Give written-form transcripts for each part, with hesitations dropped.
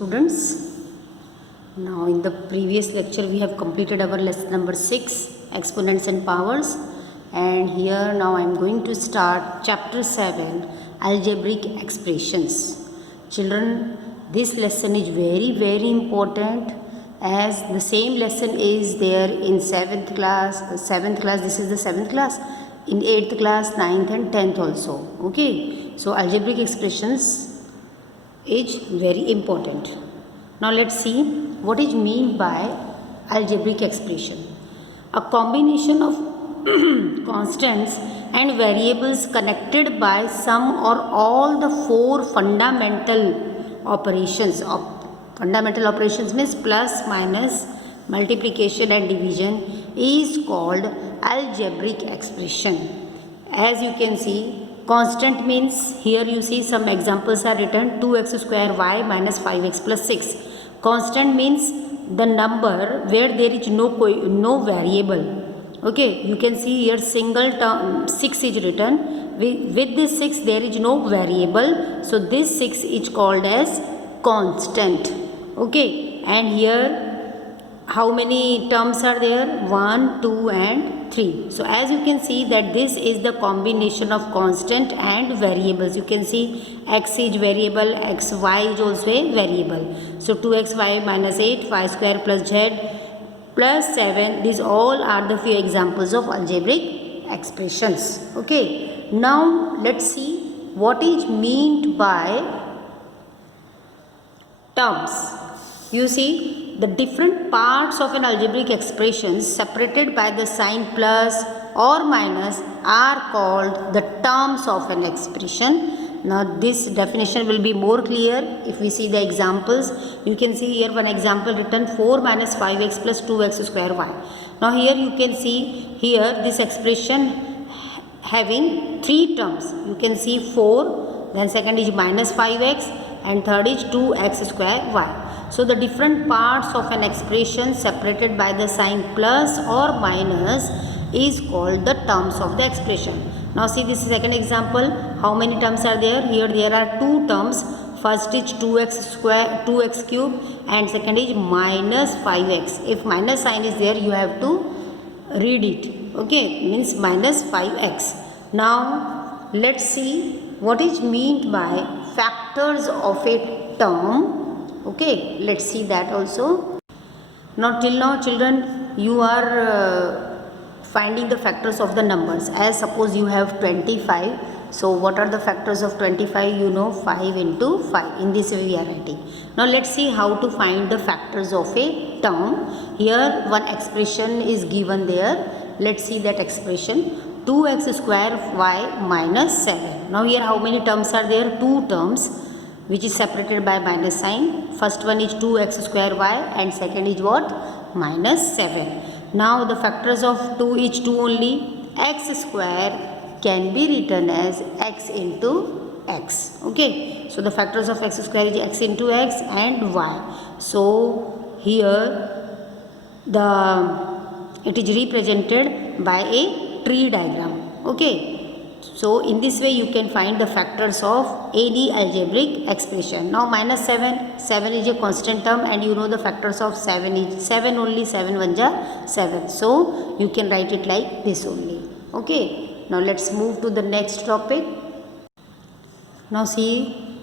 students. Now in the previous lecture we have completed our lesson number 6, exponents and powers, and here now I am going to start chapter 7, algebraic expressions. Children, this lesson is very important, as the same lesson is there in 7th class, this is the 7th class, in 8th class, 9th and 10th also. Okay, so algebraic expressions is very important. Now let's see what is meant by algebraic expression. A combination of constants and variables connected by some or all the four fundamental operations. Fundamental operations means plus, minus, multiplication and division is called algebraic expression. As you can see, constant means, here you see some examples are written, 2x square y minus 5x plus 6. Constant means the number where there is no variable. Okay, you can see here single term 6 is written. With this 6 there is no variable. So this 6 is called as constant. Okay, and here how many terms are there? 1, 2 and 3. So as you can see that this is the combination of constant and variables. You can see x is variable, x, y is also a variable. So 2xy minus 8, y square plus z plus 7. These all are the few examples of algebraic expressions. Okay. Now let's see what is meant by terms. You see, the different parts of an algebraic expression separated by the sign plus or minus are called the terms of an expression. Now this definition will be more clear if we see the examples. You can see here one example written 4 minus 5x plus 2x square y. Now here you can see here this expression having three terms. You can see 4, then second is minus 5x and third is 2x square y. So the different parts of an expression separated by the sign plus or minus is called the terms of the expression. Now see this second example. How many terms are there? Here there are two terms. First is 2x cube and second is minus 5x. If minus sign is there, you have to read it. Okay, means minus 5x. Now let's see what is meant by factors of a term. Okay, let's see that also. Now till now children, you are finding the factors of the numbers. As suppose you have 25. So what are the factors of 25? You know, 5 into 5. In this way we are writing. Now let's see how to find the factors of a term. Here one expression is given there. Let's see that expression. 2x square y minus 7. Now here how many terms are there? Two terms, which is separated by minus sign. First one is 2x square y and second is what? Minus 7. Now the factors of 2 is 2 only. X square can be written as x into x. Okay. So the factors of x square is x into x and y. So here it is represented by a tree diagram. Okay. So in this way you can find the factors of any algebraic expression. Now minus 7 is a constant term and you know the factors of 7 is 7 only, 7 1 ja 7. So you can write it like this only. Okay. Now let's move to the next topic. Now see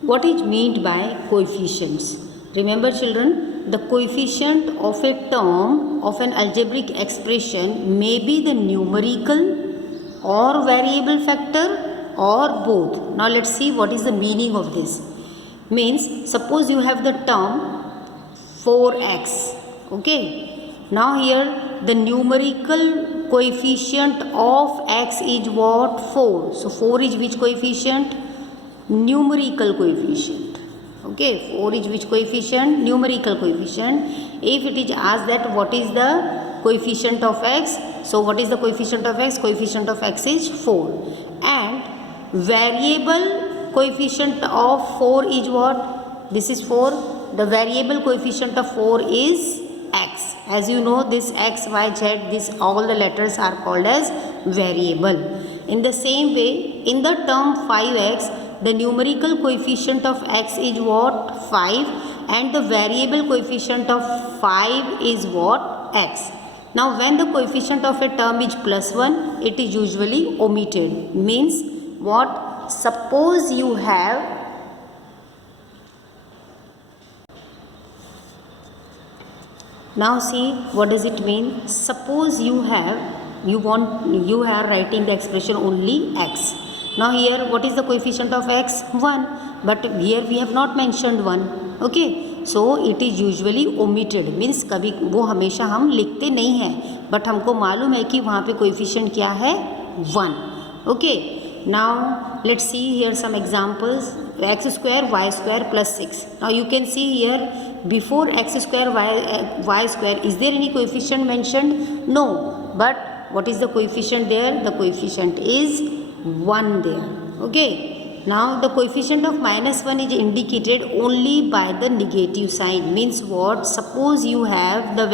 what is meant by coefficients. Remember children, the coefficient of a term of an algebraic expression may be the numerical or variable factor or both. Now let's see what is the meaning of this. Means suppose you have the term 4x. Okay. Now here the numerical coefficient of x is what? 4. So 4 is which coefficient? Numerical coefficient. Okay. 4 is which coefficient? Numerical coefficient. If it is asked that what is the coefficient of x, so what is the coefficient of x? Coefficient of x is 4. And variable coefficient of 4 is what? This is 4. The variable coefficient of 4 is x. As you know, this x, y, z, this all the letters are called as variable. In the same way, in the term 5x, the numerical coefficient of x is what? 5, and the variable coefficient of 5 is what? X. Now when the coefficient of a term is +1, it is usually omitted. Means what? Suppose you have now see what does it mean. Suppose you are writing the expression only x. Now here what is the coefficient of x? 1, but here we have not mentioned 1. Okay, so it is usually omitted. Means कभी वो हमेशा हम लिखते नहीं हैं, but हमको मालूम है कि वहाँ पे कोएफिशिएंट क्या है? 1. Okay, now let's see here some examples. X square y square plus 6. Now you can see here before x square y square, is there any coefficient mentioned? No, but what is the coefficient there? The coefficient is 1 there. Okay, now the coefficient of -1 is indicated only by the negative sign. Means what? Suppose you have the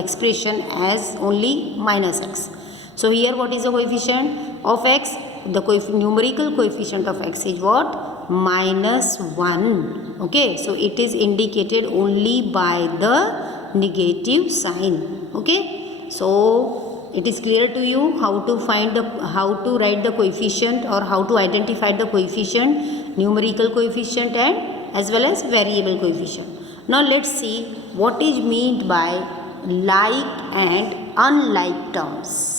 expression as only -x. So here what is the coefficient of x? The numerical coefficient of x is what? -1. Okay, so it is indicated only by the negative sign. Okay, so it is clear to you how to write the coefficient, or how to identify the coefficient, numerical coefficient and as well as variable coefficient. Now let's see what is meant by like and unlike terms.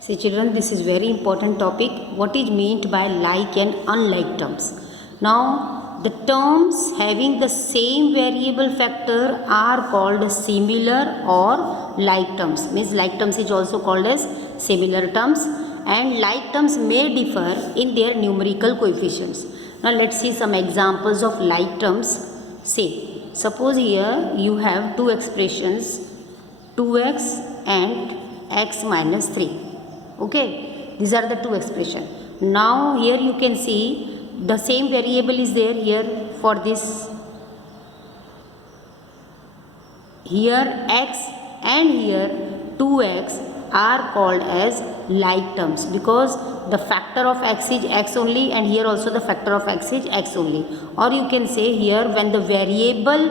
See children, this is very important topic. What is meant by like and unlike terms? Now the terms having the same variable factor are called similar or like terms. Means like terms is also called as similar terms, and like terms may differ in their numerical coefficients. Now let's see some examples of like terms. Say suppose here you have two expressions, 2x and x minus 3. Okay, these are the two expressions. Now here you can see the same variable is there here for this. Here x and here 2x are called as like terms, because the factor of x is x only, and here also the factor of x is x only. Or you can say here when the variable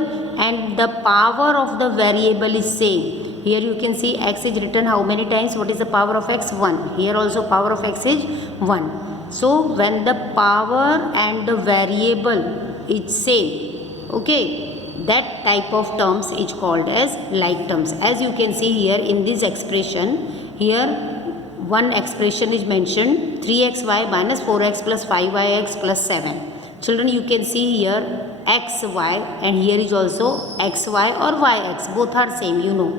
and the power of the variable is same. Here you can see x is written how many times? What is the power of x? 1. Here also power of x is 1. So when the power and the variable is same, okay, that type of terms is called as like terms. As you can see here in this expression, here one expression is mentioned, 3xy minus 4x plus 5yx plus 7. Children, you can see here xy, and here is also xy or yx, both are same, you know.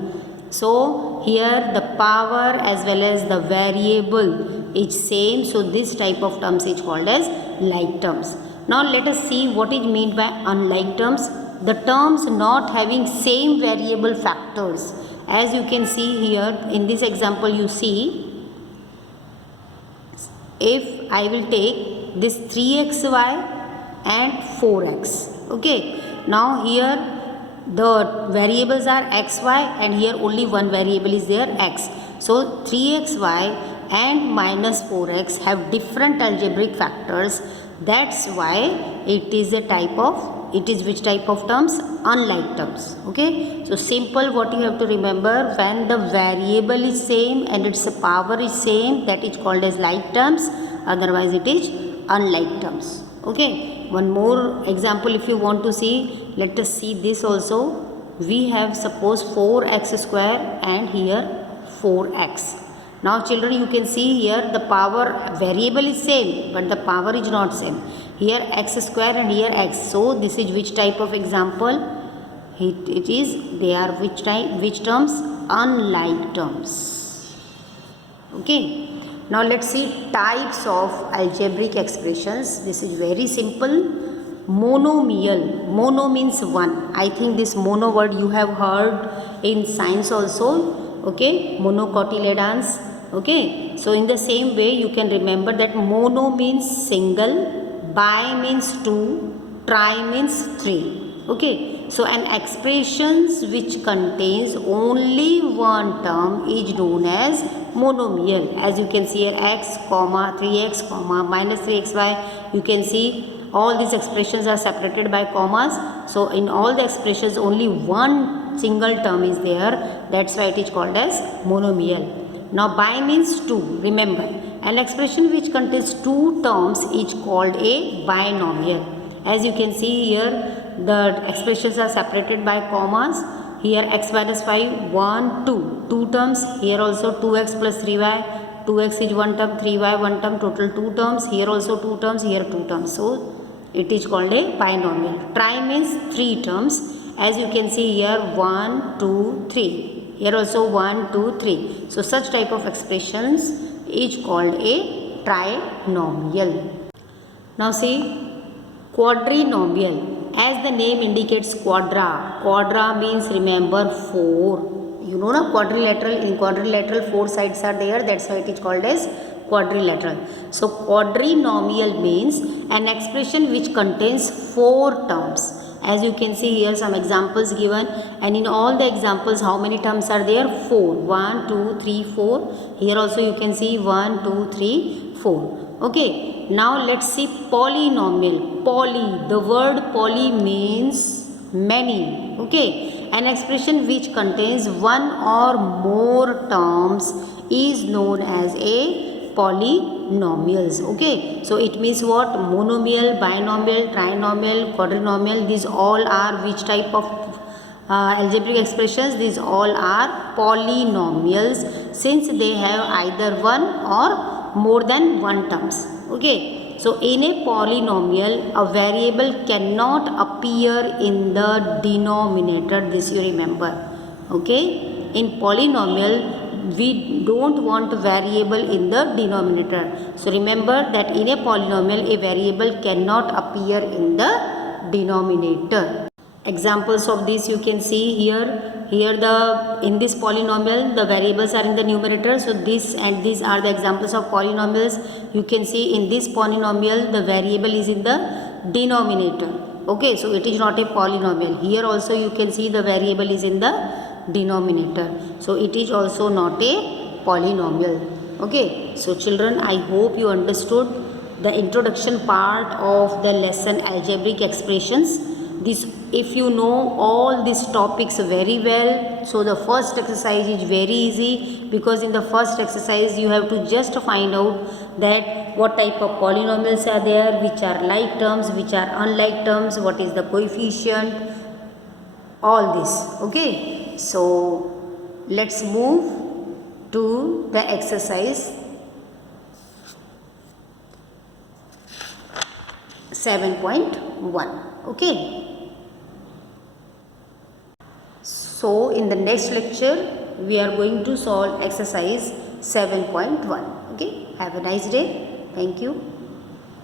So here the power as well as the variable is same, so this type of terms is called as like terms. Now let us see what is meant by unlike terms. The terms not having same variable factors. As you can see here in this example, you see if I will take this 3xy and 4x. Okay, now here the variables are xy, and here only one variable is there, x. So 3xy and minus 4x have different algebraic factors. That's why it is which type of terms? Unlike terms. Okay, so simple, what you have to remember, when the variable is same and its power is same, that is called as like terms, otherwise it is unlike terms. Okay, one more example if you want to see, let us see this also. We have suppose 4x square and here 4x. Now children, you can see here the power variable is same, but the power is not same. Here x square and here x. So this is which type of example? It is, they are which terms? Unlike terms. Okay. Now let's see types of algebraic expressions. This is very simple. Monomial. Mono means one. I think this mono word you have heard in science also. Okay. Monocotyledons. Okay. So in the same way you can remember that mono means single, bi means two, tri means three. Okay. So an expressions which contains only one term is known as monomial. As you can see here, x comma 3x comma minus 3xy, you can see all these expressions are separated by commas. So in all the expressions only one single term is there, that's why it is called as monomial. Now bi means two. Remember, an expression which contains two terms is called a binomial. As you can see here, the expressions are separated by commas. Here x minus 5, 1, 2, two terms. Here also 2x plus 3y, 2x is one term, 3y one term, total two terms. Here also two terms, here two terms. So it is called a binomial. Tri means three terms. As you can see here, 1, 2, 3. Here also 1, 2, 3. So such type of expressions is called a trinomial. Now see quadrinomial. As the name indicates, quadra means, remember, 4. You know na, quadrilateral. In quadrilateral 4 sides are there, that's why it is called as quadrilateral. So quadrinomial means an expression which contains 4 terms. As you can see here, some examples given, and in all the examples how many terms are there? 4. 1, 2, 3, 4. Here also you can see 1, 2, 3, 4. Okay, now let's see polynomial. Poly, the word poly means many. Okay, an expression which contains one or more terms is known as a polynomials. Okay, so it means what? Monomial, binomial, trinomial, quadrinomial, these all are which type of algebraic expressions? These all are polynomials, since they have either one or more than one terms. Okay, so in a polynomial, a variable cannot appear in the denominator. This you remember. Okay, in polynomial we don't want variable in the denominator. So remember that in a polynomial a variable cannot appear in the denominator. Examples of this you can see here. Here in this polynomial the variables are in the numerator. So this and these are the examples of polynomials. You can see in this polynomial the variable is in the denominator. Okay, so it is not a polynomial. Here also you can see the variable is in the denominator. So it is also not a polynomial. Okay, so children, I hope you understood the introduction part of the lesson algebraic expressions. This, if you know all these topics very well, so the first exercise is very easy, because in the first exercise you have to just find out that what type of polynomials are there, which are like terms, which are unlike terms, what is the coefficient, all this. Okay, so let's move to the exercise 7.1. okay, so in the next lecture we are going to solve exercise 7.1. okay, have a nice day. Thank you.